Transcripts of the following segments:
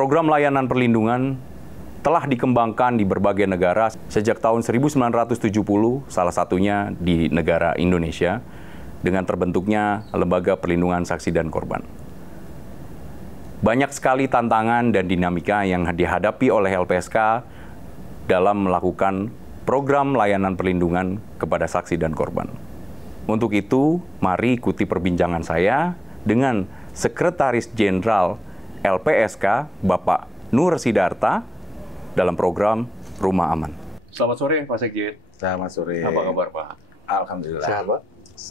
Program layanan perlindungan telah dikembangkan di berbagai negara sejak tahun 1970, salah satunya di negara Indonesia, dengan terbentuknya Lembaga Perlindungan Saksi dan Korban. Banyak sekali tantangan dan dinamika yang dihadapi oleh LPSK dalam melakukan program layanan perlindungan kepada saksi dan korban. Untuk itu, mari ikuti perbincangan saya dengan Sekretaris Jenderal LPSK, Bapak Nur Sidarta, dalam program Rumah Aman. Selamat sore, Pak Sekjen. Selamat sore. Apa kabar, Pak? Alhamdulillah. Sehat, Pak?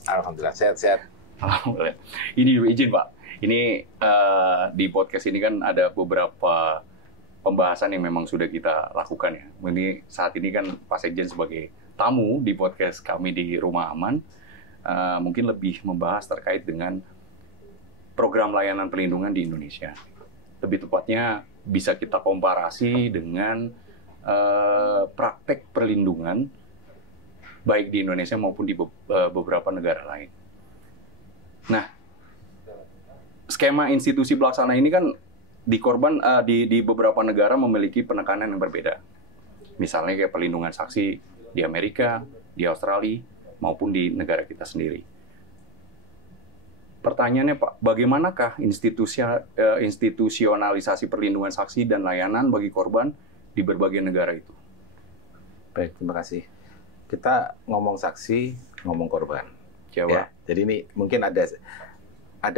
Alhamdulillah, sehat-sehat. Alhamdulillah. Ini izin, Pak. Ini di podcast ini kan ada beberapa pembahasan yang memang sudah kita lakukan ya. Ini saat ini kan Pak Sekjen sebagai tamu di podcast kami di Rumah Aman, mungkin lebih membahas terkait dengan program layanan perlindungan di Indonesia. Lebih tepatnya bisa kita komparasi dengan praktek perlindungan baik di Indonesia maupun di beberapa negara lain. Nah, skema institusi pelaksana ini kan di beberapa negara memiliki penekanan yang berbeda. Misalnya kayak perlindungan saksi di Amerika, di Australia, maupun di negara kita sendiri. Pertanyaannya, Pak, bagaimanakah institusionalisasi perlindungan saksi dan layanan bagi korban di berbagai negara itu? Baik, terima kasih. Kita ngomong saksi, ngomong korban. Jawab. Ya, jadi ini mungkin ada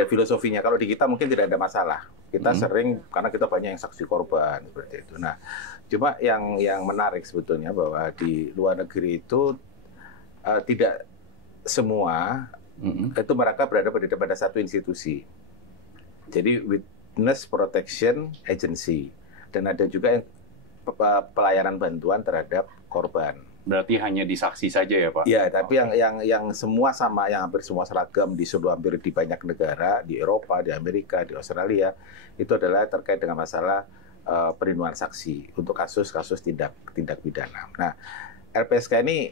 filosofinya. Kalau di kita mungkin tidak ada masalah. Kita sering, karena kita banyak yang saksi korban, seperti itu. Nah, cuma yang menarik sebetulnya bahwa di luar negeri itu tidak semua itu mereka berada pada satu institusi. Jadi Witness Protection Agency, dan ada juga yang pelayanan bantuan terhadap korban. Berarti hanya di saksi saja ya, Pak? Iya, tapi yang semua sama, yang hampir semua seragam di seluruh hampir di banyak negara, di Eropa, di Amerika, di Australia, itu adalah terkait dengan masalah perlindungan saksi untuk kasus-kasus tindak pidana. Nah, LPSK ini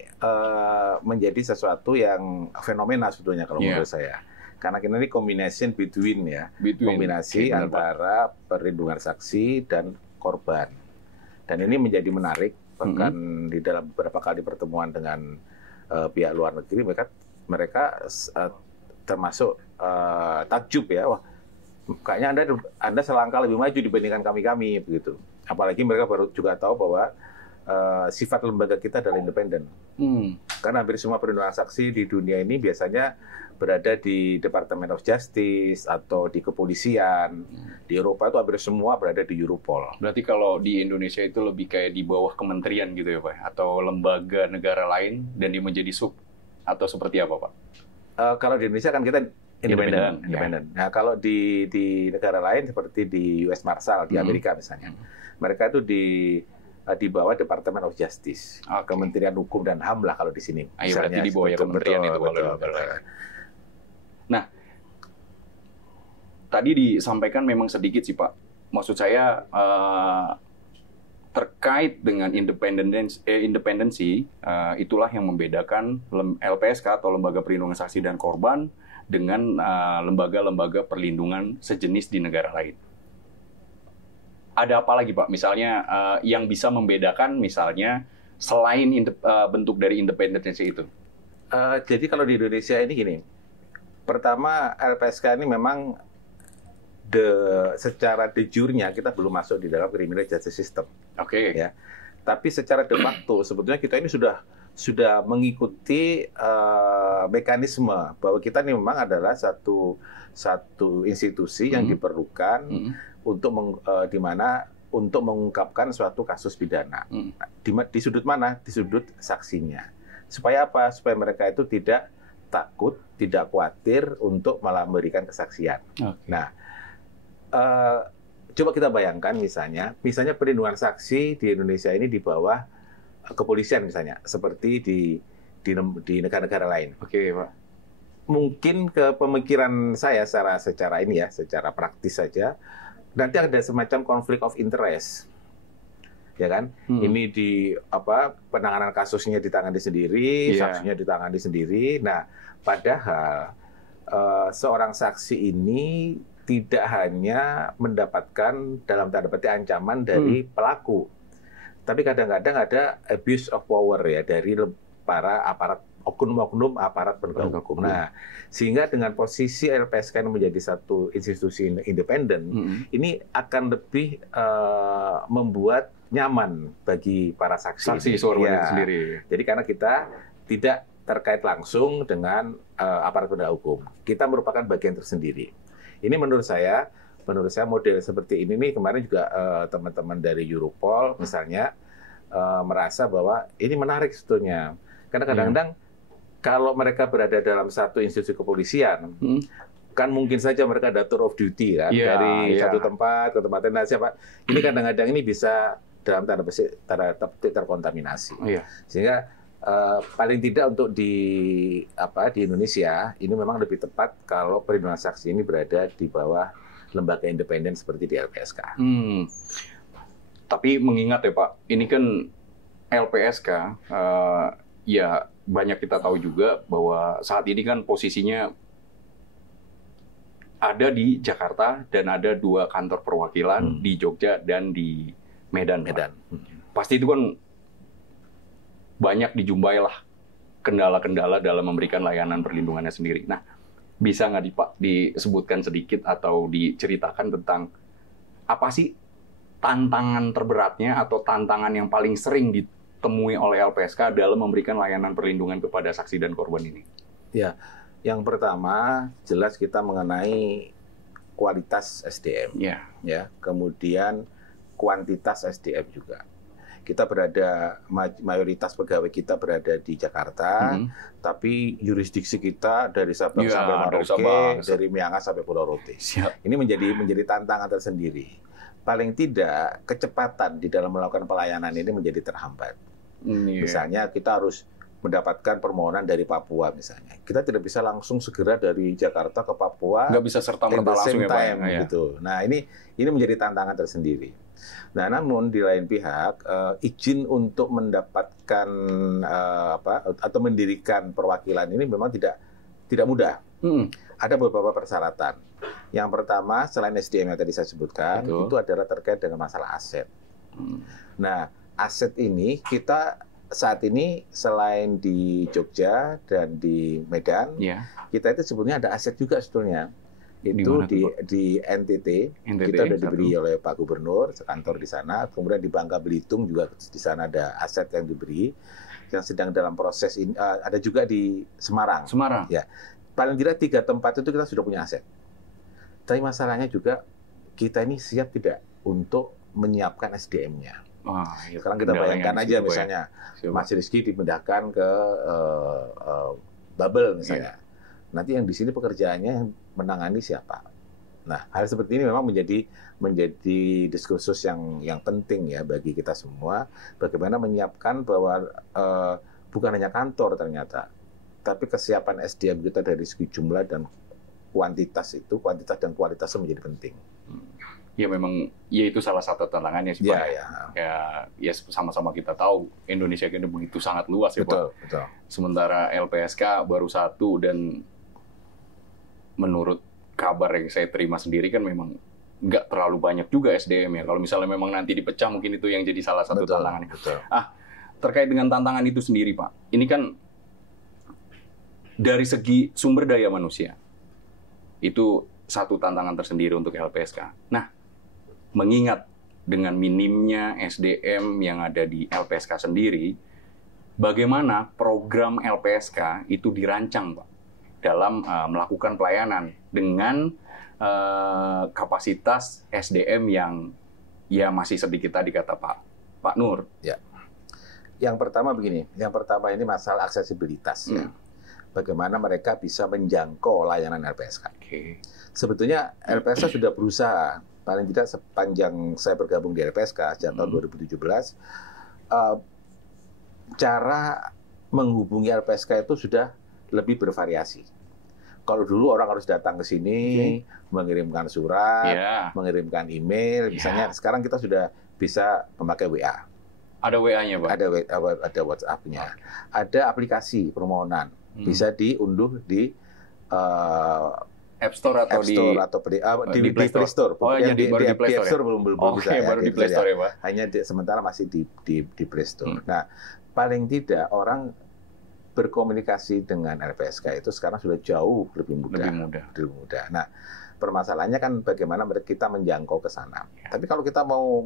menjadi sesuatu yang fenomena sebetulnya kalau menurut saya. Karena ini combination kombinasi antara perlindungan saksi dan korban. Dan ini menjadi menarik, bahkan di dalam beberapa kali pertemuan dengan pihak luar negeri, mereka termasuk takjub ya, wah kayaknya Anda selangkah lebih maju dibandingkan kami begitu. Apalagi mereka baru juga tahu bahwa sifat lembaga kita adalah independen. Karena hampir semua perlindungan saksi di dunia ini biasanya berada di Department of Justice atau di kepolisian. Di Eropa itu hampir semua berada di Europol. Berarti kalau di Indonesia itu lebih kayak di bawah kementerian gitu ya, Pak? Atau lembaga negara lain dan dia menjadi sub? Atau seperti apa, Pak? Kalau di Indonesia kan kita independen. Ya. Nah, kalau di negara lain seperti di US Marshal, di Amerika misalnya, mereka itu di bawah Department of Justice, Kementerian Hukum dan HAM lah kalau di sini. Ayo, berarti di bawah kementerian itu kalau Nah, tadi disampaikan memang sedikit sih, Pak. Maksud saya terkait dengan independensi, itulah yang membedakan LPSK atau Lembaga Perlindungan Saksi dan Korban dengan lembaga-lembaga perlindungan sejenis di negara lain. Ada apa lagi, Pak? Misalnya yang bisa membedakan misalnya selain bentuk dari independensi itu? Jadi kalau di Indonesia ini gini, pertama LPSK ini memang secara de jure-nya kita belum masuk di dalam criminal justice system. Oke. Ya. Tapi secara de facto sebetulnya kita ini sudah mengikuti mekanisme bahwa kita ini memang adalah satu institusi yang diperlukan untuk untuk mengungkapkan suatu kasus pidana. Di sudut mana? Di sudut saksinya. Supaya apa? Supaya mereka itu tidak takut, tidak khawatir untuk malah memberikan kesaksian. Nah, coba kita bayangkan misalnya perlindungan saksi di Indonesia ini di bawah kepolisian misalnya, seperti di negara-negara lain. Oke, Pak. Mungkin ke pemikiran saya secara praktis saja, nanti ada semacam konflik of interest, ya kan? Ini penanganan kasusnya ditangani sendiri, saksinya ditangani sendiri. Nah, padahal seorang saksi ini tidak hanya mendapatkan dalam tanda petik ancaman dari pelaku, tapi kadang-kadang ada abuse of power ya dari para aparat oknum-oknum aparat penegak hukum. Nah, sehingga dengan posisi LPSK ini menjadi satu institusi independen, ini akan lebih membuat nyaman bagi para saksi ya. Sendiri. Jadi karena kita tidak terkait langsung dengan aparat penegak hukum, kita merupakan bagian tersendiri. Ini menurut saya model seperti ini nih kemarin juga teman-teman dari Europol misalnya merasa bahwa ini menarik sebetulnya. Karena kadang-kadang kalau mereka berada dalam satu institusi kepolisian, kan mungkin saja mereka ada tour of duty kan dari satu tempat ke tempat lain. Nah, siapa? Ini kadang-kadang ini bisa dalam tanda petik terkontaminasi. Sehingga paling tidak untuk di Indonesia ini memang lebih tepat kalau perlindungan saksi ini berada di bawah lembaga independen seperti di LPSK. Tapi mengingat ya Pak, ini kan LPSK ya banyak kita tahu juga bahwa saat ini kan posisinya ada di Jakarta dan ada 2 kantor perwakilan di Jogja dan di Medan. Pasti itu kan banyak dijumpai lah kendala-kendala dalam memberikan layanan perlindungannya sendiri. Nah, bisa nggak disebutkan sedikit atau diceritakan tentang apa sih tantangan terberatnya atau tantangan yang paling sering ditemui oleh LPSK dalam memberikan layanan perlindungan kepada saksi dan korban ini? Ya, yang pertama jelas kita mengenai kualitas SDM, ya, kemudian kuantitas SDM juga. Kita mayoritas pegawai kita berada di Jakarta, tapi yurisdiksi kita dari Sabang sampai Merauke, dari Miangas sampai Pulau Rote. Ini menjadi tantangan tersendiri. Paling tidak kecepatan di dalam melakukan pelayanan ini menjadi terhambat. Misalnya kita harus mendapatkan permohonan dari Papua misalnya. Kita tidak bisa langsung segera dari Jakarta ke Papua. Nggak bisa serta-merta langsung ya Pak. Gitu. Nah ini menjadi tantangan tersendiri. Nah namun di lain pihak izin untuk mendapatkan atau mendirikan perwakilan ini memang tidak mudah. Ada beberapa persyaratan. Yang pertama selain SDM yang tadi saya sebutkan itu adalah terkait dengan masalah aset. Nah aset ini kita saat ini selain di Jogja dan di Medan, kita itu sebenarnya ada aset juga sebetulnya. Itu di NTT kita sudah diberi oleh Pak Gubernur sekantor di sana. Kemudian di Bangka Belitung juga di sana ada aset yang diberi yang sedang dalam proses ini. Ada juga di Semarang. Ya, paling tidak 3 tempat itu kita sudah punya aset. Tapi masalahnya juga kita ini siap tidak untuk menyiapkan SDM-nya. Sekarang kita bayangkan aja misalnya Mas Rizky dipindahkan ke Babel misalnya. Nanti yang di sini pekerjaannya yang menangani siapa? Nah, hal seperti ini memang menjadi diskursus yang penting ya bagi kita semua. Bagaimana menyiapkan bahwa bukan hanya kantor ternyata, tapi kesiapan SDM kita dari segi jumlah dan kuantitas dan kualitas menjadi penting. Ya memang, ya itu salah satu tantangannya sih Pak. Ya sama-sama kita tahu Indonesia ini begitu sangat luas ya Pak. Betul. Sementara LPSK baru 1 dan menurut kabar yang saya terima sendiri kan memang nggak terlalu banyak juga SDM ya. Kalau misalnya memang nanti dipecah mungkin itu yang jadi salah satu tantangannya. Terkait dengan tantangan itu sendiri Pak, ini kan dari segi sumber daya manusia itu satu tantangan tersendiri untuk LPSK. Nah, mengingat dengan minimnya SDM yang ada di LPSK sendiri, bagaimana program LPSK itu dirancang, Pak, dalam melakukan pelayanan dengan kapasitas SDM yang ya masih sedikit tadi kata Pak Nur. Ya. Yang pertama begini, ini masalah aksesibilitas ya. Bagaimana mereka bisa menjangkau layanan LPSK. Sebetulnya LPSK sudah berusaha, paling tidak sepanjang saya bergabung di LPSK sejak tahun 2017, cara menghubungi LPSK itu sudah lebih bervariasi. Kalau dulu orang harus datang ke sini, mengirimkan surat, mengirimkan email, misalnya sekarang kita sudah bisa memakai WA. Ada WA-nya, Pak? Ada WhatsApp-nya. Ada aplikasi permohonan. Bisa diunduh di App Store atau App Store atau di Play Store. Oh, yang di Play App Store ya? belum bisa ya. Baru di Play Store ya, Pak. Hanya sementara masih di Play Store. Nah, paling tidak orang berkomunikasi dengan LPSK itu sekarang sudah jauh lebih mudah. Nah, permasalahannya kan bagaimana kita menjangkau ke sana. Ya. Tapi kalau kita mau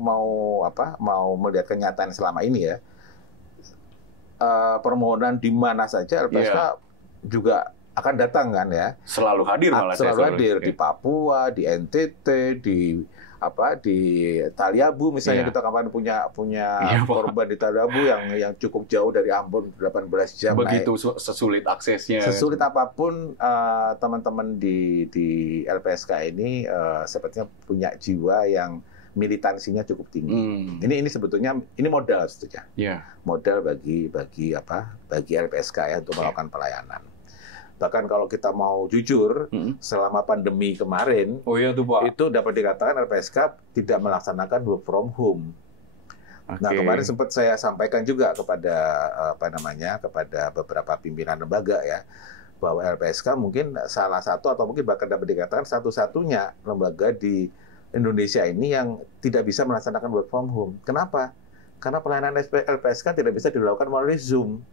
melihat kenyataan selama ini ya, permohonan di mana saja LPSK juga akan datang kan ya. Selalu hadir malah. Selalu hadir di Papua, di NTT, di Taliabu misalnya kita kemarin punya korban di Taliabu yang cukup jauh dari Ambon 18 jam. Begitu sesulit aksesnya. Sesulit apapun teman-teman di LPSK ini sepertinya punya jiwa yang militansinya cukup tinggi. Ini sebetulnya ini modal sebetulnya. Modal bagi LPSK ya untuk melakukan pelayanan. Bahkan kalau kita mau jujur, selama pandemi kemarin, itu dapat dikatakan LPSK tidak melaksanakan work from home. Nah, kemarin sempat saya sampaikan juga kepada kepada beberapa pimpinan lembaga ya, bahwa LPSK mungkin salah satu atau mungkin bahkan dapat dikatakan satu-satunya lembaga di Indonesia ini yang tidak bisa melaksanakan work from home. Kenapa? Karena pelayanan LPSK tidak bisa dilakukan melalui Zoom.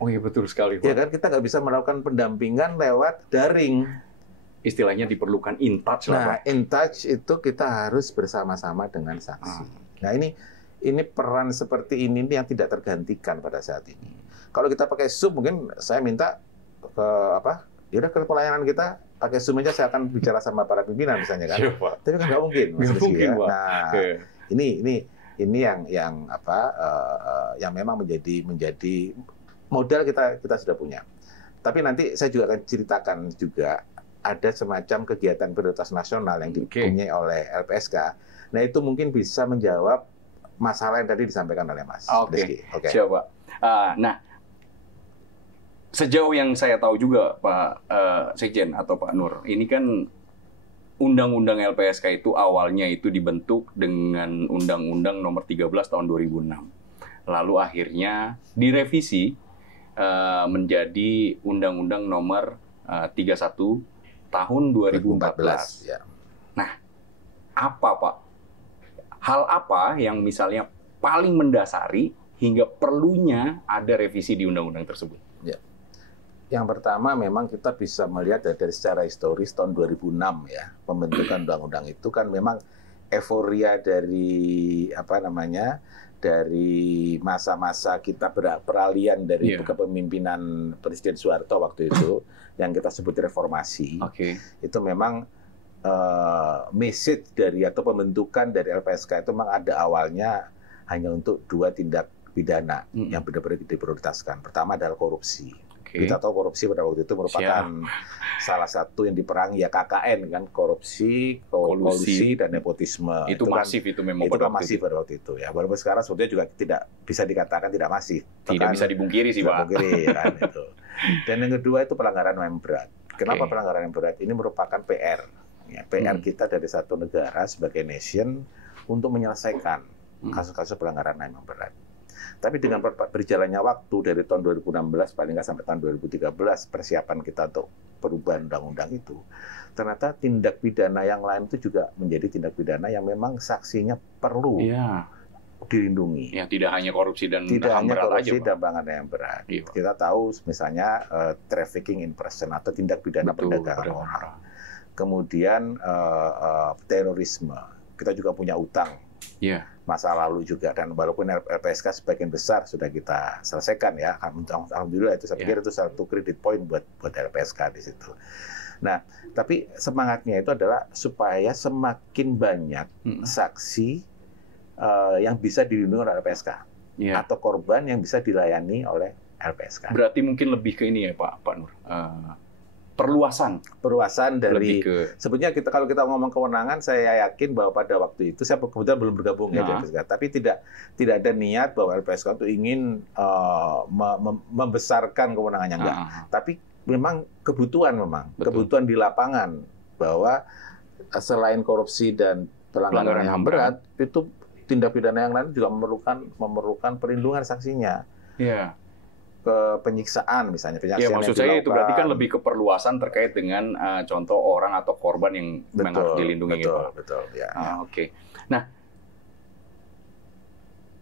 Oh iya betul sekali, Pak. Ya kan, kita nggak bisa melakukan pendampingan lewat daring. Istilahnya diperlukan in touch lah, Pak. In touch itu kita harus bersama-sama dengan saksi. Nah ini peran seperti ini yang tidak tergantikan pada saat ini. Kalau kita pakai Zoom, mungkin saya minta ke pelayanan kita pakai Zoom aja, saya akan bicara sama para pimpinan misalnya kan. Tapi kan nggak mungkin. Nggak mungkin, Pak. Nah, ini yang memang menjadi modal kita sudah punya. Tapi nanti saya juga akan ceritakan juga ada semacam kegiatan prioritas nasional yang dipunyai oleh LPSK. Nah, itu mungkin bisa menjawab masalah yang tadi disampaikan oleh Mas Rizky. Siap, Pak. Nah, sejauh yang saya tahu juga, Pak Sekjen atau Pak Nur, ini kan Undang-Undang LPSK itu awalnya itu dibentuk dengan Undang-Undang Nomor 13 Tahun 2006. Lalu akhirnya direvisi menjadi Undang-Undang Nomor 31 Tahun 2014. Ya. Nah, hal apa yang misalnya paling mendasari hingga perlunya ada revisi di undang-undang tersebut? Ya. Yang pertama memang kita bisa melihat dari secara historis tahun 2006 ya, pembentukan undang-undang itu kan memang euforia dari dari masa-masa kita peralihan dari kepemimpinan Presiden Soeharto waktu itu yang kita sebut reformasi. Itu memang message dari atau pembentukan dari LPSK itu memang ada awalnya hanya untuk 2 tindak pidana yang benar-benar diprioritaskan. Pertama adalah korupsi. Kita tahu korupsi pada waktu itu merupakan salah satu yang diperangi ya KKN kan, korupsi, kolusi dan nepotisme. Itu masif kan, itu memang pada waktu itu ya. Walaupun sekarang sebetulnya juga tidak bisa dikatakan tidak masif. Tidak bisa dibungkiri sih, Pak. Kan, itu. Dan yang kedua itu pelanggaran yang berat. Kenapa pelanggaran yang berat? Ini merupakan PR. Ya, PR kita dari satu negara sebagai nation untuk menyelesaikan kasus-kasus pelanggaran yang berat. Tapi dengan berjalannya waktu dari tahun 2016 paling nggak sampai tahun 2013 persiapan kita untuk perubahan undang-undang itu, ternyata tindak pidana yang lain itu juga menjadi tindak pidana yang memang saksinya perlu dilindungi. Ya, tidak hanya korupsi dan pelanggaran yang berat. Kita tahu misalnya trafficking in person atau tindak pidana perdagangan orang. Kemudian terorisme. Kita juga punya utang. Masa lalu juga, dan walaupun LPSK sebagian besar sudah kita selesaikan ya, alhamdulillah itu saya pikir itu satu credit point buat LPSK di situ. Nah, tapi semangatnya itu adalah supaya semakin banyak saksi yang bisa dilindungi oleh LPSK atau korban yang bisa dilayani oleh LPSK. Berarti mungkin lebih ke ini ya Pak Nur. Perluasan dari sebetulnya kalau kita ngomong kewenangan, saya yakin bahwa pada waktu itu saya kebetulan belum bergabung ya di LPSK, tapi tidak ada niat bahwa LPSK itu ingin membesarkan kewenangannya, enggak. Tapi memang kebutuhan di lapangan bahwa selain korupsi dan pelanggaran yang berat, itu tindak pidana yang lain juga memerlukan perlindungan saksinya. ke penyiksaan misalnya, Ya, penyiksaan maksud yang saya itu berarti kan dilakukan. lebih ke perluasan terkait dengan contoh orang atau korban yang memang harus dilindungi, betul, Pak. betul, ya. Oke. Nah,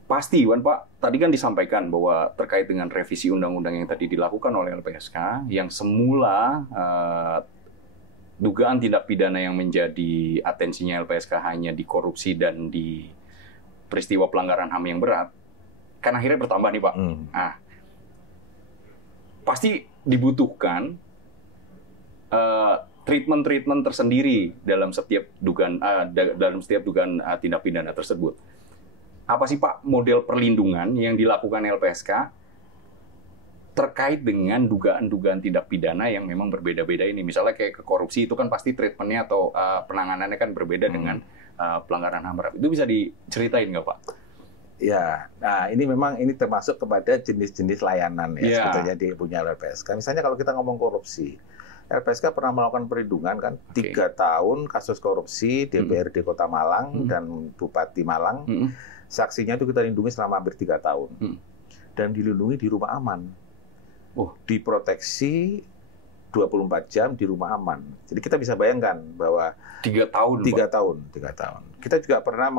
pasti, Wan, Pak, tadi kan disampaikan bahwa terkait dengan revisi undang-undang yang tadi dilakukan oleh LPSK, yang semula dugaan tindak pidana yang menjadi atensinya LPSK hanya di korupsi dan di peristiwa pelanggaran HAM yang berat, kan akhirnya bertambah nih, Pak. Nah, pasti dibutuhkan treatment-treatment tersendiri dalam setiap dugaan tindak pidana tersebut. Apa sih, Pak, model perlindungan yang dilakukan LPSK terkait dengan dugaan-dugaan tindak pidana yang memang berbeda-beda ini? Misalnya kayak ke korupsi itu kan pasti treatmentnya atau penanganannya kan berbeda dengan pelanggaran HAM berat. Itu bisa diceritain nggak, Pak? Ya, nah ini termasuk kepada jenis-jenis layanan ya sebetulnya di punya LPSK. Misalnya kalau kita ngomong korupsi, LPSK pernah melakukan perlindungan kan 3 tahun kasus korupsi DPRD Kota Malang dan Bupati Malang. Saksinya itu kita lindungi selama hampir 3 tahun. Dan dilindungi di rumah aman. Diproteksi 24 jam di rumah aman. Jadi kita bisa bayangkan bahwa 3 tahun. 3 tahun. Kita juga pernah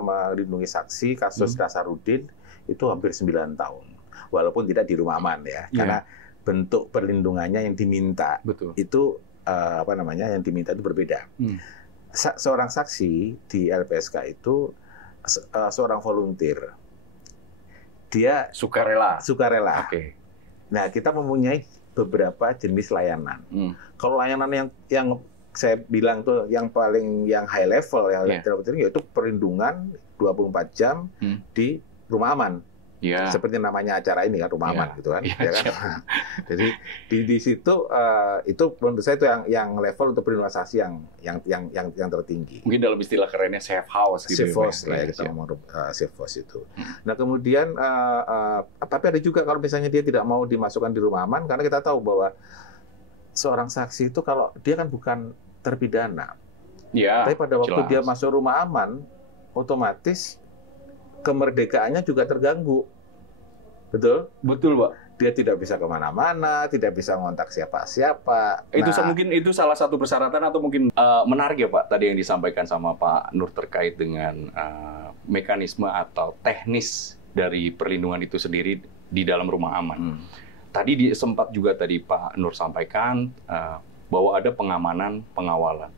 melindungi saksi kasus Nasarudin itu hampir 9 tahun. Walaupun tidak di rumah aman ya. Karena bentuk perlindungannya yang diminta itu yang diminta itu berbeda. Seorang saksi di LPSK itu seorang volunteer. Dia sukarela. Oke. Nah, kita mempunyai beberapa jenis layanan. Kalau layanan yang saya bilang tuh yang high level yaitu perlindungan 24 jam di rumah aman. Seperti namanya acara ini kan, rumah aman gitu kan. Kan? Jadi di situ itu menurut saya itu yang level untuk perlindungan saksi yang tertinggi. Mungkin dalam istilah kerennya safe house gitu. Safe house lah ya kita ngomong safe house itu. Nah, kemudian tapi ada juga kalau misalnya dia tidak mau dimasukkan di rumah aman karena kita tahu bahwa seorang saksi itu kalau dia kan bukan terpidana. Tapi pada waktu dia masuk rumah aman otomatis kemerdekaannya juga terganggu. Betul? Betul, Pak. Dia tidak bisa kemana-mana, tidak bisa ngontak siapa-siapa. Itu mungkin itu salah satu persyaratan atau mungkin menarik ya, Pak, tadi yang disampaikan sama Pak Nur terkait dengan mekanisme atau teknis dari perlindungan itu sendiri di dalam rumah aman. Tadi sempat juga tadi Pak Nur sampaikan bahwa ada pengamanan, pengawalan.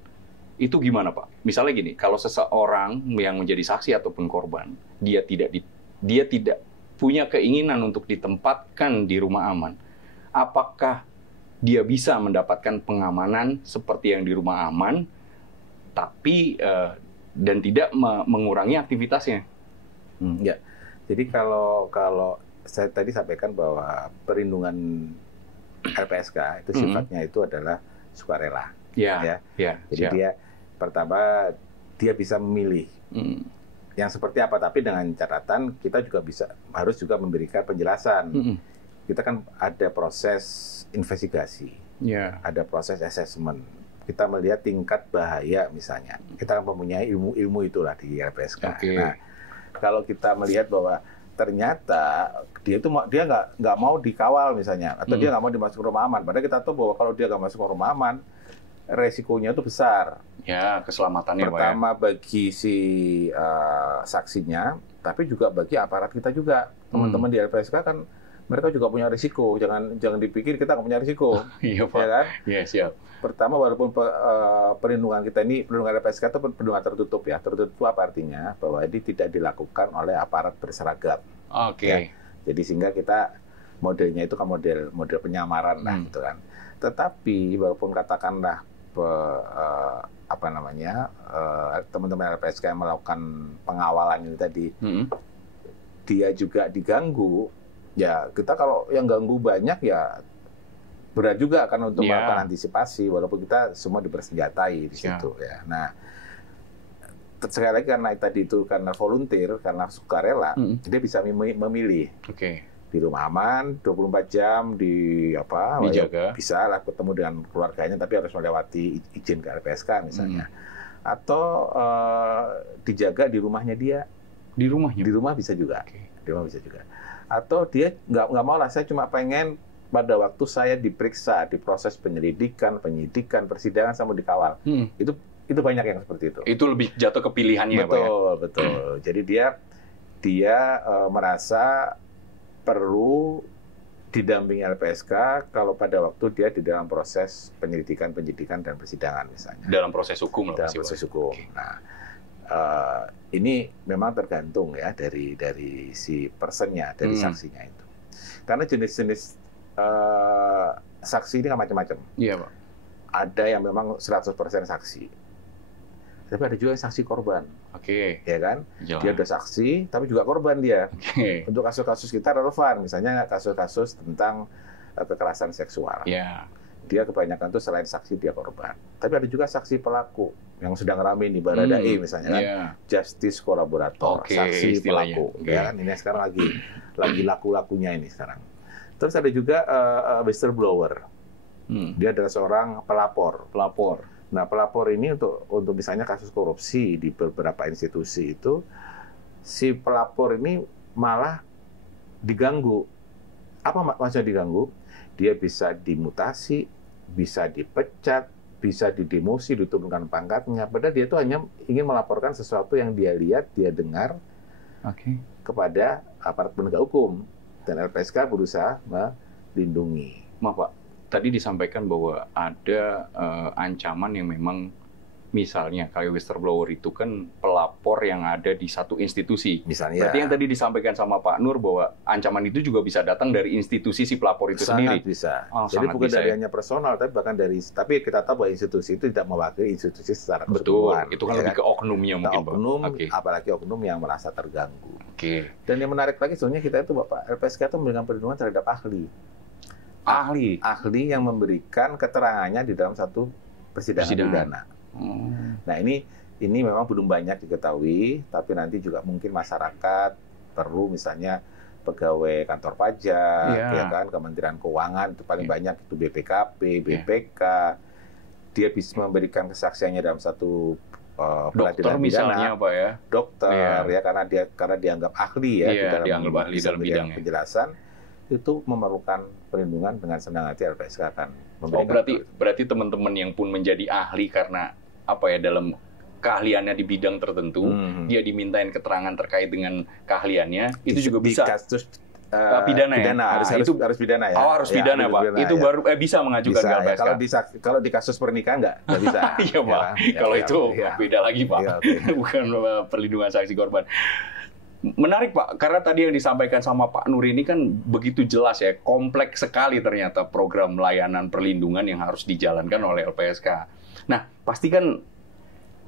Itu gimana, Pak? Misalnya gini, kalau seseorang yang menjadi saksi ataupun korban, dia tidak punya keinginan untuk ditempatkan di rumah aman, apakah dia bisa mendapatkan pengamanan seperti yang di rumah aman, tapi dan tidak mengurangi aktivitasnya? Ya, jadi kalau saya tadi sampaikan bahwa perlindungan LPSK itu sifatnya itu adalah sukarela. Jadi dia pertama dia bisa memilih yang seperti apa, tapi dengan catatan kita juga harus juga memberikan penjelasan. Kita kan ada proses investigasi, ada proses assessment. Kita melihat tingkat bahaya misalnya. Kita kan mempunyai ilmu itulah di LPSK. Nah, kalau kita melihat bahwa ternyata dia nggak mau dikawal misalnya, atau dia nggak mau dimasuk ke rumah aman. Padahal kita tahu bahwa kalau dia nggak masuk ke rumah aman, resikonya itu besar. Keselamatannya. Pertama bagi si saksinya, tapi juga bagi aparat kita juga. Teman-teman di LPSK kan mereka juga punya risiko. Jangan dipikir kita nggak punya risiko. Iya, Pak. Ya kan? Iya, siap. Pertama, walaupun perlindungan kita ini, perlindungan LPSK itu perlindungan tertutup ya. Tertutup itu apa artinya? Bahwa ini tidak dilakukan oleh aparat berseragam. Ya. Jadi sehingga kita modelnya itu kan model penyamaran lah gitu kan. Tetapi walaupun katakanlah teman-teman LPSK yang melakukan pengawalan ini tadi, dia juga diganggu, ya kita kalau yang ganggu banyak ya berat juga kan untuk melakukan antisipasi, walaupun kita semua dipersenjatai di situ ya. Nah, sekali lagi karena tadi itu karena volunteer, karena sukarela, dia bisa memilih. Di rumah aman 24 jam dijaga. Bisa lah ketemu dengan keluarganya, tapi harus melewati izin ke LPSK misalnya. Atau dijaga di rumahnya dia. Di rumahnya? Di rumah bisa juga. Di rumah bisa juga. Atau dia nggak mau lah, saya cuma pengen pada waktu saya diperiksa di proses penyelidikan, penyidikan, persidangan, sama dikawal. Itu banyak yang seperti itu. Itu lebih jatuh ke pilihannya, Pak ya? Betul. Jadi dia merasa perlu didampingi LPSK kalau pada waktu dia di dalam proses penyelidikan, penyidikan, dan persidangan misalnya. Dalam proses hukum lah. Dalam proses hukum. Okay. Nah, ini memang tergantung ya dari si personnya, dari saksinya itu. Karena jenis-jenis saksi ini kan macam-macam. Iya, Pak. Ada yang memang 100% saksi. Tapi ada juga yang saksi korban. Oke. Ya kan? Jalan. Dia udah saksi, tapi juga korban dia. Oke. Untuk kasus-kasus kita relevan, misalnya kasus-kasus tentang kekerasan seksual. Iya. Dia kebanyakan tuh selain saksi, dia korban. Tapi ada juga saksi pelaku yang sedang ramai nih, Baradae misalnya kan, justice kolaborator, saksi pelaku. Ya kan? Ini sekarang lagi laku-lakunya ini sekarang. Terus ada juga whistleblower. Dia adalah seorang pelapor. Nah, pelapor ini untuk misalnya kasus korupsi di beberapa institusi itu, si pelapor ini malah diganggu. Apa maksudnya diganggu? Dia bisa dimutasi, bisa dipecat, bisa didemosi, diturunkan pangkatnya. Padahal dia itu hanya ingin melaporkan sesuatu yang dia lihat, dia dengar kepada aparat penegak hukum. Dan LPSK berusaha melindungi. Maaf, Pak. Tadi disampaikan bahwa ada ancaman yang memang misalnya kayak whistleblower itu kan pelapor yang ada di satu institusi. Misalnya. Berarti yang tadi disampaikan sama Pak Nur bahwa ancaman itu juga bisa datang dari institusi si pelapor itu sendiri. Sangat bisa. Oh, jadi bukan dari hanya personal, tapi bahkan tapi kita tahu bahwa institusi itu tidak mewakili institusi secara keseluruhan. Betul. Itu kan lebih ke oknumnya mungkin, Pak. Oknum, apalagi oknum yang merasa terganggu. Oke. Dan yang menarik lagi sebenarnya kita itu Bapak LPSK itu memberikan perlindungan terhadap ahli. Ahli yang memberikan keterangannya di dalam satu persidangan pidana. Nah, ini memang belum banyak diketahui, tapi nanti juga mungkin masyarakat perlu misalnya pegawai kantor pajak, ya kan, Kementerian Keuangan itu paling banyak itu BPKP, BPK, dia bisa memberikan kesaksiannya dalam satu dokter misalnya, Pak ya. Dokter ya karena dianggap ahli ya dianggap ahli dalam bidangnya. Penjelasan itu memerlukan perlindungan, dengan senang hati LPSK akan memberikan. Berarti teman-teman yang pun menjadi ahli karena dalam keahliannya di bidang tertentu, dia dimintain keterangan terkait dengan keahliannya, itu juga bisa. Di kasus pidana ya? Harus pidana ya. Oh, harus pidana, Pak. Itu baru bisa mengajukan ke LPSK. Kalau di kasus pernikahan nggak bisa. Iya, Pak. Kalau itu beda lagi, Pak. Bukan perlindungan saksi korban. Menarik, Pak, karena tadi yang disampaikan sama Pak Nur ini kan begitu jelas ya, kompleks sekali ternyata program layanan perlindungan yang harus dijalankan oleh LPSK. Nah, pasti kan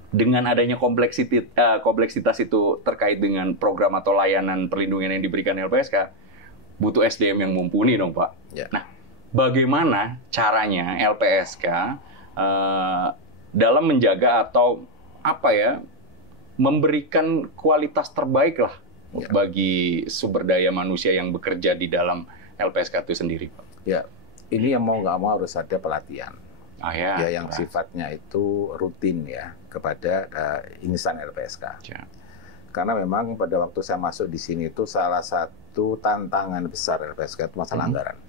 dengan adanya kompleksitas itu terkait dengan program atau layanan perlindungan yang diberikan LPSK, butuh SDM yang mumpuni dong, Pak. Ya. Nah, bagaimana caranya LPSK dalam menjaga atau memberikan kualitas terbaik lah bagi sumber daya manusia yang bekerja di dalam LPSK itu sendiri, Pak? Ya, ini yang mau nggak mau harus ada pelatihan. Yang sifatnya itu rutin ya kepada insan LPSK. Ya. Karena memang pada waktu saya masuk di sini itu salah satu tantangan besar LPSK itu masalah anggaran.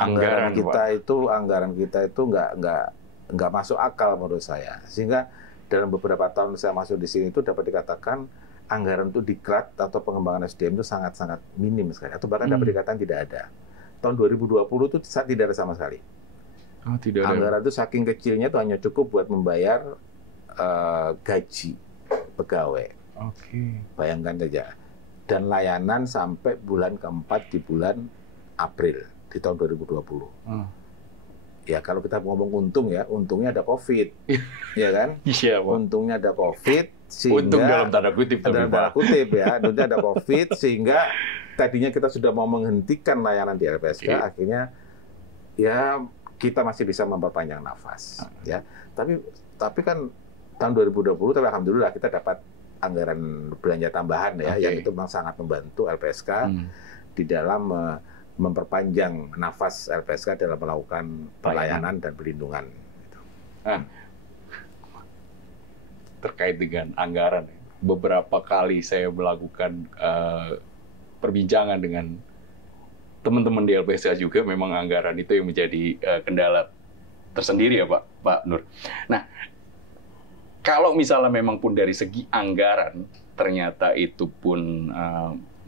Anggaran kita itu nggak masuk akal menurut saya. Sehingga dalam beberapa tahun saya masuk di sini itu dapat dikatakan anggaran untuk diklat atau pengembangan SDM itu sangat-sangat minim sekali, atau bahkan dapat dikatakan tidak ada. Tahun 2020 itu tidak ada sama sekali. Tidak ada. Anggaran itu saking kecilnya itu hanya cukup buat membayar gaji pegawai. Bayangkan saja. Dan layanan sampai bulan keempat di bulan April di tahun 2020. Ya kalau kita ngomong untung ya, untungnya ada COVID, ya kan? Iya, Pak. Untungnya ada COVID, sehingga untung dalam tanda kutip, ya, untungnya ada COVID, sehingga tadinya kita sudah mau menghentikan layanan di LPSK, akhirnya ya kita masih bisa memperpanjang nafas, ya. Tapi kan tahun 2020, tapi alhamdulillah kita dapat anggaran belanja tambahan ya, yang itu memang sangat membantu LPSK di dalam memperpanjang nafas LPSK dalam melakukan pelayanan dan perlindungan. Terkait dengan anggaran, beberapa kali saya melakukan perbincangan dengan teman-teman di LPSK juga, memang anggaran itu yang menjadi kendala tersendiri ya Pak Nur. Nah, kalau misalnya memang pun dari segi anggaran ternyata itu pun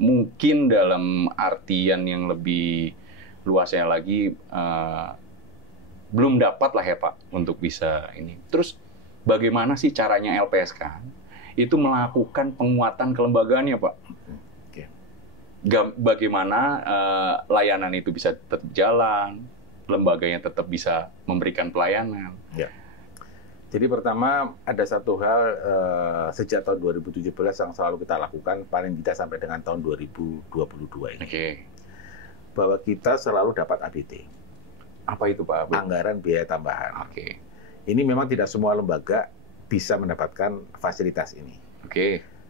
mungkin dalam artian yang lebih luasnya lagi belum dapat lah ya Pak untuk bisa ini. Terus bagaimana sih caranya LPSK itu melakukan penguatan kelembagaannya Pak? Bagaimana layanan itu bisa tetap jalan, lembaganya tetap bisa memberikan pelayanan. Ya. Jadi pertama ada satu hal sejak tahun 2017 yang selalu kita lakukan paling tidak sampai dengan tahun 2022 ini. Bahwa kita selalu dapat ABT. Apa itu Pak? Anggaran biaya tambahan. Ini memang tidak semua lembaga bisa mendapatkan fasilitas ini.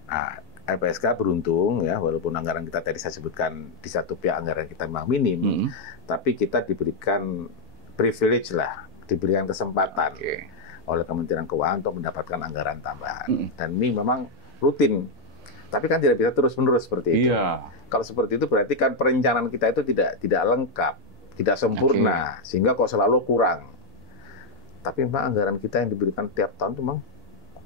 Nah, LPSK beruntung ya, walaupun anggaran kita tadi saya sebutkan di satu pihak anggaran kita memang minim, tapi kita diberikan privilege lah, diberikan kesempatan oleh Kementerian Keuangan untuk mendapatkan anggaran tambahan. Dan ini memang rutin, tapi kan tidak bisa terus-menerus seperti itu. Kalau seperti itu berarti kan perencanaan kita itu tidak lengkap, tidak sempurna, sehingga kok selalu kurang. Tapi memang anggaran kita yang diberikan tiap tahun itu memang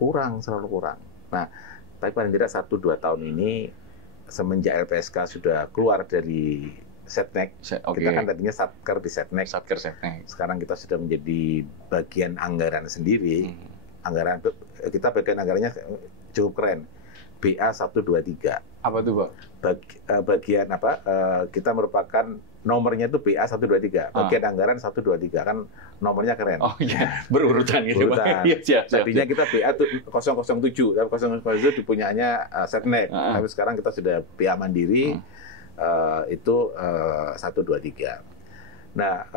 kurang, selalu kurang. Nah, tapi paling tidak 1-2 tahun ini semenjak LPSK sudah keluar dari Setnek, kita kan tadinya Satker di Setnek. Sekarang kita sudah menjadi bagian anggaran sendiri. Anggaran kita bagian anggarannya cukup keren. BA 123. Apa tuh Pak? Bagian apa? Kita merupakan nomornya itu BA 123. Bagian anggaran 123 kan nomornya keren. Oh iya, berurutan gitu Pak. Tadinya kita BA 007, tapi 007 dipunyanya Setnek. Tapi sekarang kita sudah BA mandiri, itu 123. Nah,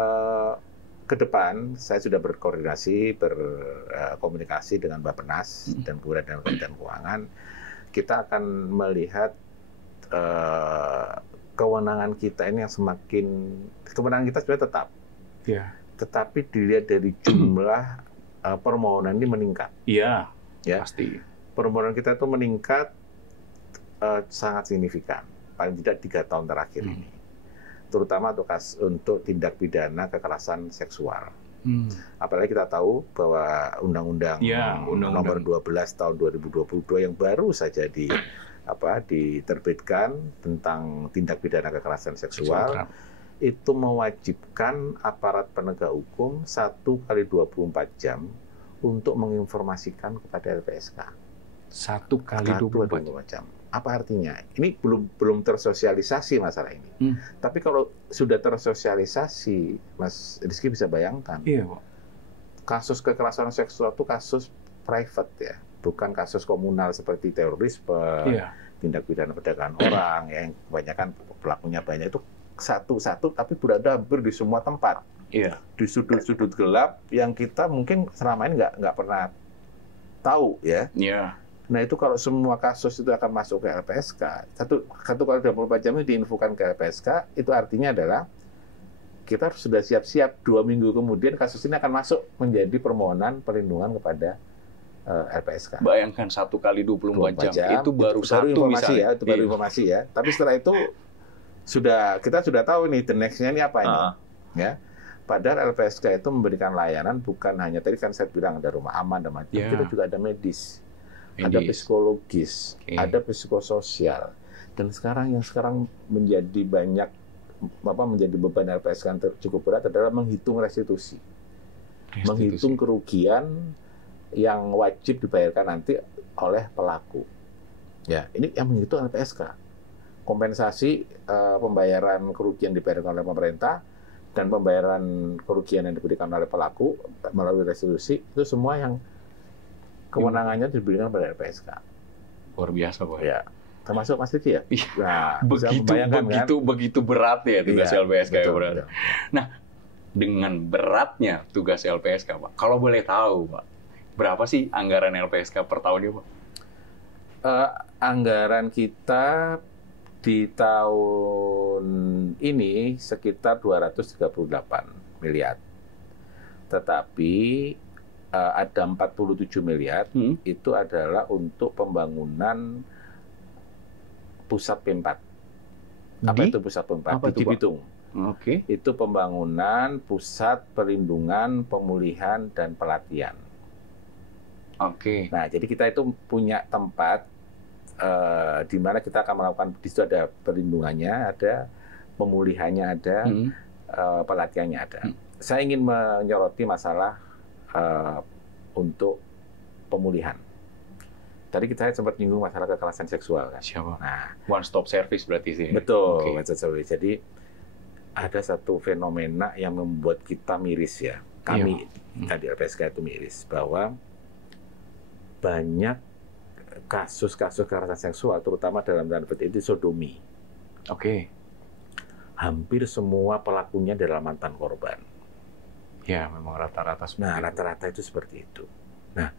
ke depan saya sudah berkomunikasi dengan Bappenas dan kemudian dengan Kementerian Keuangan. Kita akan melihat kewenangan kita ini yang semakin, kewenangan kita sebenarnya tetap, tetapi dilihat dari jumlah permohonan ini meningkat. Ya, pasti. Permohonan kita itu meningkat sangat signifikan, paling tidak 3 tahun terakhir ini, terutama untuk tindak pidana kekerasan seksual. Apalagi kita tahu bahwa Undang-Undang Nomor 12 Tahun 2022 yang baru saja diterbitkan tentang tindak pidana kekerasan seksual itu mewajibkan aparat penegak hukum 1x24 jam untuk menginformasikan kepada LPSK. 1x24 jam. Apa artinya? Ini belum tersosialisasi masalah ini. Tapi kalau sudah tersosialisasi, Mas Rizky bisa bayangkan. Kasus kekerasan seksual itu kasus private ya, bukan kasus komunal seperti terorisme, tindak pidana perdagangan orang yang kebanyakan pelakunya banyak itu satu-satu, tapi berada hampir di semua tempat. Di sudut-sudut gelap yang kita mungkin selama ini nggak pernah tahu ya. Nah itu kalau semua kasus itu akan masuk ke LPSK, satu kali 24 jam itu diinfokan ke LPSK, itu artinya adalah kita sudah siap-siap 2 minggu kemudian kasus ini akan masuk menjadi permohonan perlindungan kepada LPSK. Bayangkan 1x24 jam, itu baru informasi ya, itu baru informasi ya. Tapi setelah itu kita sudah tahu nih the next-nya ini apa ini, ya. Padahal LPSK itu memberikan layanan bukan hanya tadi kan saya bilang ada rumah aman, ada macam, kita juga ada medis. Ada psikologis, ada psikososial, dan sekarang menjadi menjadi beban LPSK yang cukup berat adalah menghitung restitusi. Menghitung kerugian yang wajib dibayarkan nanti oleh pelaku. Ya, ini yang menghitung LPSK. Kompensasi pembayaran kerugian dibayarkan oleh pemerintah dan pembayaran kerugian yang diberikan oleh pelaku melalui restitusi itu semua yang kewenangannya diberikan pada LPSK. Luar biasa, Pak. Ya, termasuk Mas Riki ya. Nah, begitu berat ya tugas LPSK ya, berat. Nah, dengan beratnya tugas LPSK, Pak. Kalau boleh tahu, Pak, berapa sih anggaran LPSK per tahunnya, Pak? Anggaran kita di tahun ini sekitar 238 miliar. Tetapi ada 47 miliar itu adalah untuk pembangunan pusat P4. Apa Di? itu pusat pembangunan? Apa Di itu, Pak? Cibitung. Oke. Itu pembangunan pusat perlindungan, pemulihan, dan pelatihan. Oke. Nah, jadi kita itu punya tempat di mana kita akan melakukan, di situ ada perlindungannya, ada pemulihannya, ada Hmm. pelatihannya ada. Hmm. Saya ingin menyoroti masalah untuk pemulihan. Tadi kita sempat nyinggung masalah kekerasan seksual kan. Siapa? Nah, One stop service berarti sih. betul, Oke. Mas Sawi. Jadi ada satu fenomena yang membuat kita miris ya. Kami tadi LPSK itu miris bahwa banyak kasus-kasus kekerasan seksual, terutama dalam tanda petik itu sodomi. Oke. Hampir semua pelakunya adalah mantan korban. Ya, memang rata-rata seperti Nah, itu. rata-rata itu seperti itu. Nah,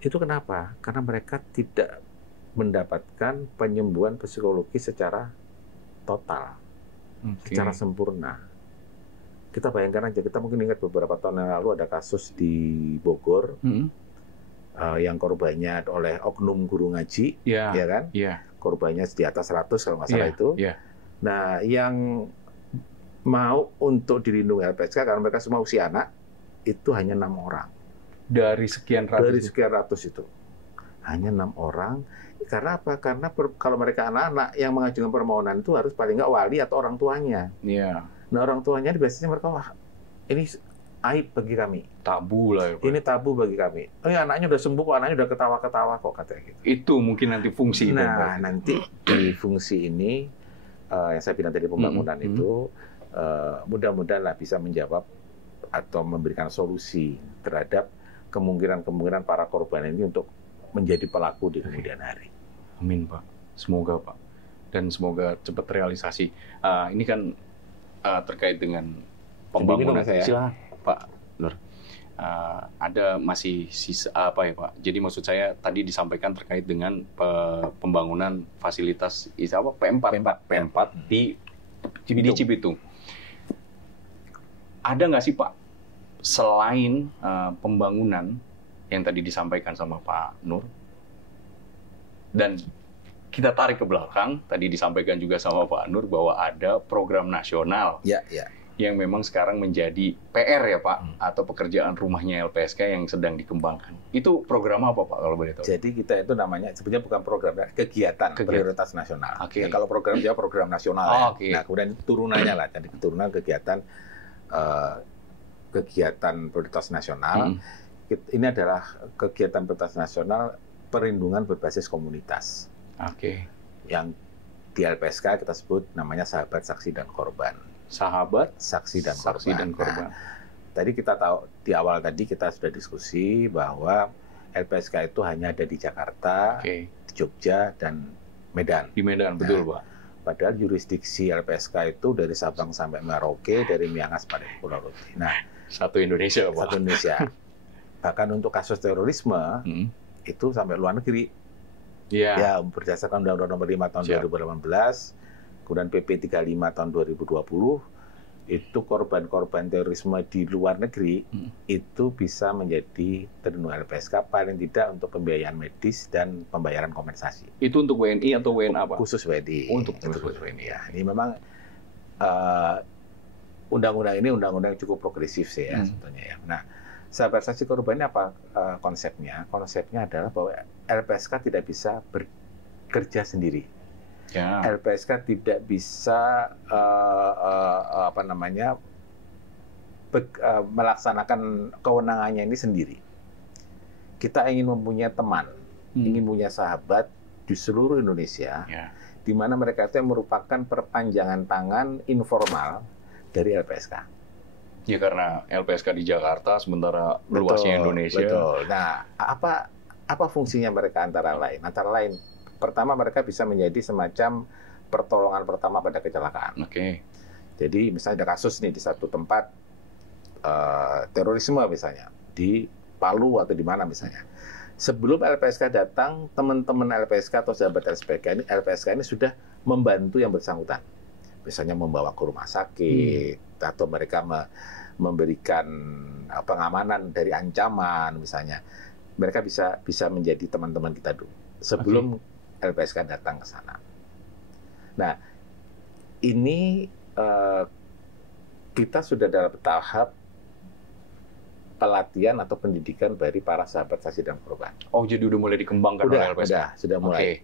itu kenapa? Karena mereka tidak mendapatkan penyembuhan psikologi secara total, Oke. secara sempurna. Kita bayangkan aja, kita mungkin ingat beberapa tahun yang lalu ada kasus di Bogor, Hmm. yang korbannya oleh oknum guru ngaji, Ya. ya kan? Ya. Korbannya di atas 100 kalau nggak salah Ya. itu. Ya. Nah, yang mau untuk dilindungi LPSK karena mereka semua usia anak, itu hanya 6 orang. Dari sekian Dari ratus. sekian ratus itu. Hanya 6 orang. Karena apa? Karena kalau mereka anak-anak yang mengajukan permohonan itu harus paling nggak wali atau orang tuanya. Ya. Nah, orang tuanya biasanya mereka, wah, ini aib bagi kami. Tabu lah ya, Pak. Ini tabu bagi kami. Oh ya, anaknya udah sembuh kok, anaknya udah ketawa-ketawa kok, katanya gitu. Itu mungkin nanti fungsi itu, Pak. Nah, nanti di fungsi ini, yang saya bilang tadi pembangunan itu, mudah-mudahan lah bisa menjawab atau memberikan solusi terhadap kemungkinan-kemungkinan para korban ini untuk menjadi pelaku di kemudian hari. Amin, Pak. Semoga, Pak. Dan semoga cepat realisasi. Ini kan terkait dengan pembangunan. Minum, saya. Silakan, Pak Nur. Ada masih sisa apa ya, Pak? Jadi maksud saya tadi disampaikan terkait dengan pembangunan fasilitas P4 di Cibitung. Ada nggak sih, Pak, selain pembangunan yang tadi disampaikan sama Pak Nur, dan kita tarik ke belakang, tadi disampaikan juga sama Pak Nur bahwa ada program nasional Ya, ya. yang memang sekarang menjadi PR ya, Pak, atau pekerjaan rumahnya LPSK yang sedang dikembangkan. Itu program apa, Pak, kalau boleh tahu? Jadi kita itu namanya sebenarnya bukan program, kegiatan prioritas nasional. Oke. Ya, kalau program dia program nasional. Oh, ya. oke. Nah, kemudian turunannya lah, jadi turunan kegiatan prioritas nasional. Ini adalah kegiatan prioritas nasional perlindungan berbasis komunitas. Oke. Yang di LPSK kita sebut namanya sahabat, saksi, dan korban. Sahabat, Saksi dan saksi korban. dan korban. Nah, tadi kita tahu, di awal tadi kita sudah diskusi bahwa LPSK itu hanya ada di Jakarta, Oke. di Jogja, dan Medan. Di Medan, betul, Pak. Padahal jurisdiksi LPSK itu dari Sabang sampai Merauke, dari Miangas sampai Pulau Rote. Nah, Satu Indonesia, Pak. satu Indonesia. Bahkan untuk kasus terorisme, itu sampai luar negeri. Iya. Ya, berdasarkan Undang-Undang Nomor 5 tahun Siap. 2018, kemudian PP 35 tahun 2020, itu korban-korban terorisme di luar negeri itu bisa menjadi terlindung LPSK paling tidak untuk pembiayaan medis dan pembayaran kompensasi. Itu untuk WNI atau WNA, Pak? Khusus WNI. Untuk Itu khusus khusus WNI ya. Ini memang undang-undang ini undang-undang yang cukup progresif sih ya sebetulnya ya. Nah, sahabat saksi korban ini apa konsepnya? Konsepnya adalah bahwa LPSK tidak bisa bekerja sendiri. Ya. LPSK tidak bisa melaksanakan kewenangannya ini sendiri. Kita ingin mempunyai teman, ingin punya sahabat di seluruh Indonesia, Ya. di mana mereka itu merupakan perpanjangan tangan informal dari LPSK. Ya, karena LPSK di Jakarta, sementara luasnya Indonesia. Betul. Nah, apa fungsinya mereka antara lain? Antara lain, pertama mereka bisa menjadi semacam pertolongan pertama pada kecelakaan. Oke. Jadi misalnya ada kasus nih di satu tempat terorisme misalnya di Palu atau di mana misalnya. Sebelum LPSK datang, teman-teman LPSK atau sahabat LPSK ini sudah membantu yang bersangkutan. Misalnya membawa ke rumah sakit atau mereka memberikan pengamanan dari ancaman misalnya. Mereka bisa menjadi teman-teman kita dulu sebelum LPSK datang ke sana. Nah, ini kita sudah dalam tahap pelatihan atau pendidikan dari para sahabat saksi dan korban. Oh, jadi udah mulai dikembangkan oleh LPSK? Sudah mulai. Okay.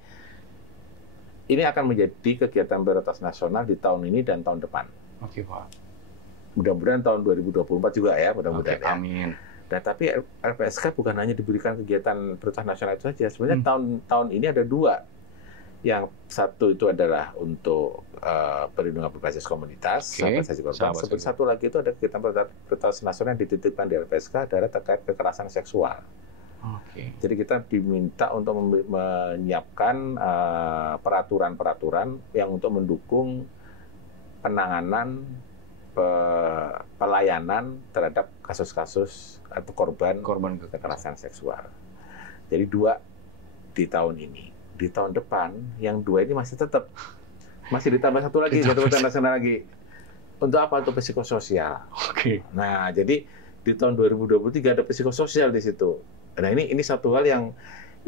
Ini akan menjadi kegiatan prioritas nasional di tahun ini dan tahun depan. Oke, Pak. Mudah-mudahan tahun 2024 juga ya, mudah-mudahan. Okay, amin. Nah, tapi LPSK bukan hanya diberikan kegiatan prioritas nasional itu saja. Sebenarnya tahun ini ada dua. Yang satu itu adalah untuk perlindungan berbasis komunitas, sahabat saksi korban. Satu lagi itu ada kegiatan prioritas nasional yang dititipkan di LPSK adalah terkait kekerasan seksual. Okay. Jadi kita diminta untuk menyiapkan peraturan-peraturan yang untuk mendukung penanganan pelayanan terhadap kasus-kasus atau korban kekerasan seksual. Jadi dua di tahun ini. Di tahun depan, yang dua ini masih ditambah satu lagi, satu nasional lagi. Untuk apa? Untuk psikososial. Oke. Nah, jadi di tahun 2023 ada psikososial di situ. Nah, ini satu hal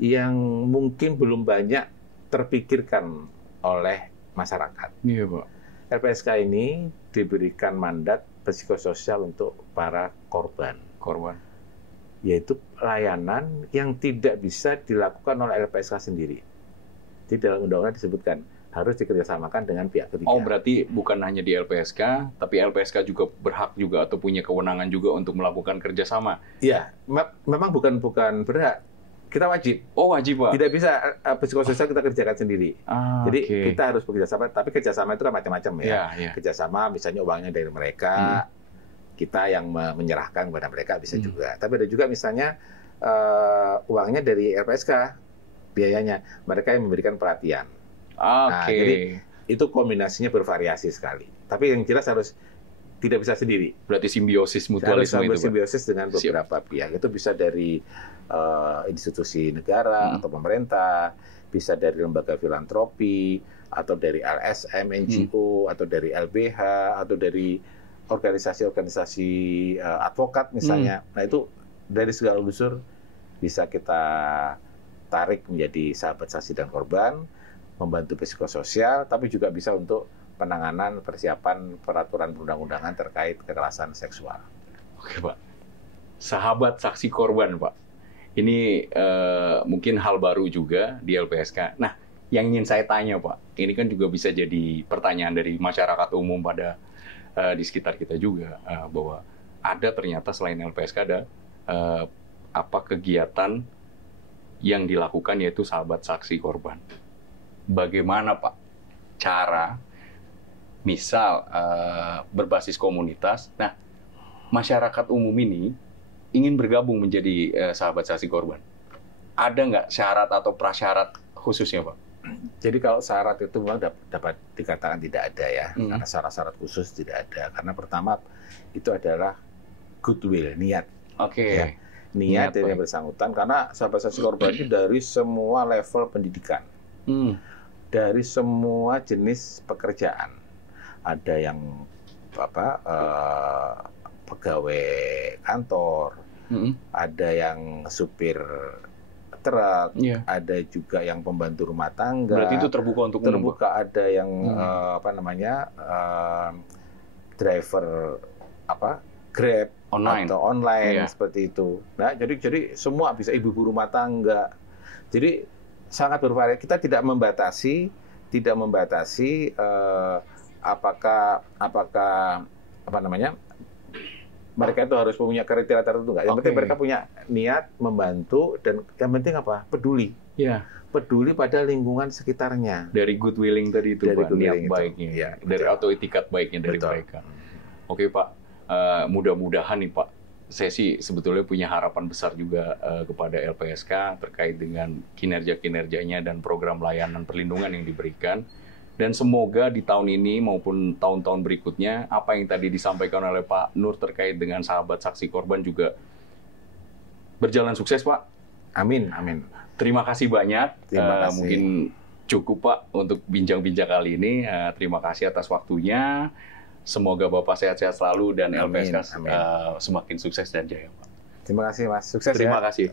yang mungkin belum banyak terpikirkan oleh masyarakat. Iya, Pak. LPSK ini diberikan mandat psikososial untuk para korban. Yaitu layanan yang tidak bisa dilakukan oleh LPSK sendiri. Jadi dalam undang-undang disebutkan harus dikerjasamakan dengan pihak ketiga. Oh, berarti bukan hanya di LPSK, tapi LPSK juga berhak juga atau punya kewenangan juga untuk melakukan kerjasama. Iya, memang bukan berhak. Kita wajib. Oh, wajib, Pak. Tidak bisa psikososial kita kerjakan sendiri. Jadi kita harus bekerjasama, tapi kerjasama itu kan macam-macam ya. Kerjasama misalnya uangnya dari mereka, kita yang menyerahkan kepada mereka bisa juga. Tapi ada juga misalnya uangnya dari LPSK, biayanya mereka yang memberikan pelatihan. Nah, jadi itu kombinasinya bervariasi sekali. Tapi yang jelas harus tidak bisa sendiri. Berarti simbiosis mutualisme itu, Pak. Simbiosis dengan beberapa pihak. Itu bisa dari institusi negara atau pemerintah, bisa dari lembaga filantropi, atau dari LSM, NGO, atau dari LBH, atau dari organisasi-organisasi advokat misalnya. Nah, itu dari segala unsur bisa kita tarik menjadi sahabat saksi dan korban, membantu psikososial, tapi juga bisa untuk penanganan persiapan peraturan perundang-undangan terkait kekerasan seksual. Oke, Pak. Sahabat saksi korban, Pak. Ini mungkin hal baru juga di LPSK. Nah, yang ingin saya tanya, Pak, ini kan juga bisa jadi pertanyaan dari masyarakat umum pada di sekitar kita juga, bahwa ada ternyata selain LPSK ada kegiatan yang dilakukan yaitu sahabat saksi korban. Bagaimana, Pak, cara misal berbasis komunitas, nah masyarakat umum ini ingin bergabung menjadi sahabat saksi korban. Ada nggak syarat atau prasyarat khususnya, Pak? Jadi kalau syarat itu memang dapat dikatakan tidak ada ya, karena syarat-syarat khusus tidak ada. Karena pertama itu adalah goodwill, niat. Oke. Ya. Niat dari yang bersangkutan, karena sahabat saksi korban itu dari semua level pendidikan, dari semua jenis pekerjaan. Ada yang pegawai kantor, ada yang supir truk, ada juga yang pembantu rumah tangga. Berarti itu terbuka untuk umum. Terbuka, ada yang driver Grab atau online seperti itu. Nah, jadi semua bisa, ibu-ibu rumah tangga. Jadi sangat bervariasi. Kita tidak membatasi apakah mereka itu harus punya kriteria tertentu nggak. Yang penting mereka punya niat membantu, dan yang penting apa? Peduli. Ya. Peduli pada lingkungan sekitarnya. Dari good willing tadi itu, Pak, niat baiknya. Ya, dari atau itikat baiknya dari mereka. Oke, Pak. Mudah-mudahan nih, Pak, saya sih sebetulnya punya harapan besar juga kepada LPSK terkait dengan kinerja-kinerjanya dan program layanan perlindungan yang diberikan. Dan semoga di tahun ini maupun tahun-tahun berikutnya, apa yang tadi disampaikan oleh Pak Nur terkait dengan sahabat saksi korban juga berjalan sukses, Pak. Amin. Terima kasih banyak. Terima kasih. Mungkin cukup, Pak, untuk bincang-bincang kali ini. Terima kasih atas waktunya. Semoga Bapak sehat-sehat selalu dan LPSK semakin sukses dan jaya, Pak. Terima kasih, Mas. Sukses. Terima kasih.